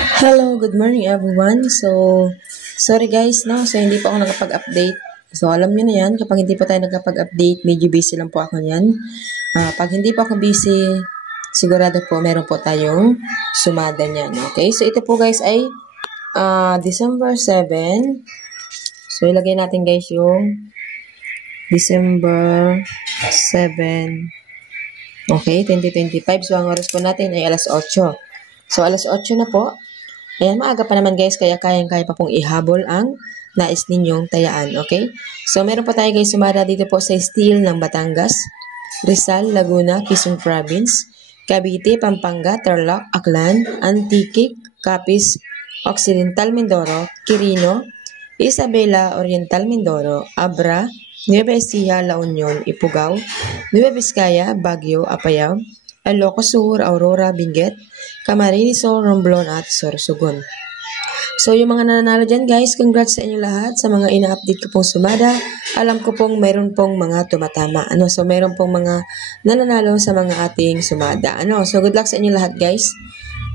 Hello, good morning everyone. Sorry guys, no? So, hindi po ako nakapag-update. So, alam niyo na yan, kapag hindi po tayo nakapag-update, medyo busy lang po ako niyan. Pag hindi po ako busy, sigurado po meron po tayong sumada niyan. Okay? So, ito po guys ay December 7. So, ilagay natin guys yung December 7. Okay, 2025. So, ang oras po natin ay alas 8. So, alas 8 na po. Ayan, maaga pa naman guys, kaya kayang-kaya pa pong ihabol ang nais ninyong tayaan, okay? So, meron pa tayo guys sumara dito po sa Steel ng Batangas, Rizal, Laguna, Quezon Province, Cavite, Pampanga, Tarlac, Aklan, Antique, Capiz, Occidental Mindoro, Quirino, Isabela, Oriental Mindoro, Abra, Nueva Ecija, La Union, Ifugao, Nueva Vizcaya, Baguio, Apayao, Ilocos Sur, Aurora, Benguet, Camarines Sur, Romblon at Sorsogon. So, yung mga nananalo dyan guys, congrats sa inyo lahat sa mga ina-update ko pong sumada. Alam ko pong mayroon pong mga tumatama. So mayroon pong mga nananalo sa mga ating sumada. So good luck sa inyo lahat guys.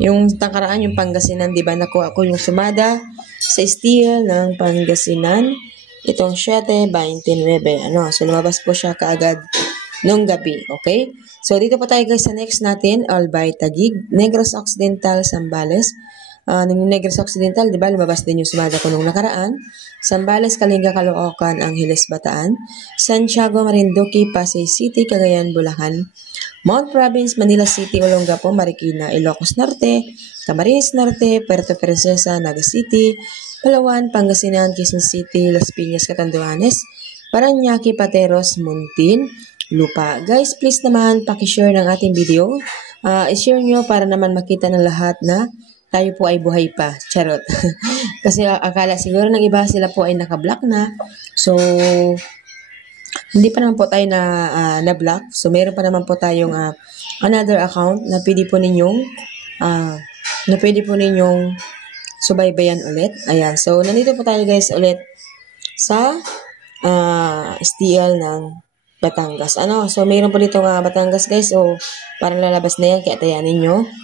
Yung tangkaraan, yung Pangasinan, di ba? Nakuha ko yung sumada sa Steel ng Pangasinan. Itong 7-29. So lumabas po siya kaagad nung gabi. Okay? So dito po tayo guys sa next natin. Albay, Taguig, Negros Occidental, Zambales. Ng Negros Occidental, di ba? Lumabas din yung sumada ko nung nakaraan. Zambales, Kalinga, Caloocan, Angeles, Bataan. Santiago, Marinduque, Pasay City, Cagayan, Bulacan. Mount Province, Manila City, Olongapo, Marikina, Ilocos Norte, Camarines Norte, Puerto Princesa, Naga City, Palawan, Pangasinan, Quezon City, Las Piñas, Catanduanes, Parañaque, Pateros, Muntin, Lupa. Guys, please naman pakishare ng ating video. I-share nyo para naman makita ng lahat na tayo po ay buhay pa. Charot. Kasi akala siguro ng iba sila po ay naka-block na. So, hindi pa naman po tayo na-block. So, meron pa naman po tayong another account na pwede po ninyong subaybayan ulit. Ayan. So, nandito po tayo guys ulit sa STL ng Batangas. So, meron po dito Batangas guys. So, parang lalabas na yan. Kaya tayan ninyo.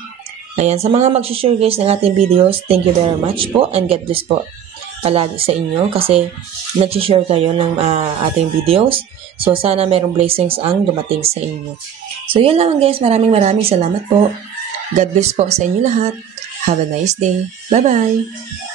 Ayan, sa mga mag-share guys ng ating videos, thank you very much po and God bless po palagi sa inyo kasi nag-share kayo ng ating videos. So, sana merong blessings ang dumating sa inyo. So, yun lang guys. Maraming salamat po. God bless po sa inyo lahat. Have a nice day. Bye-bye!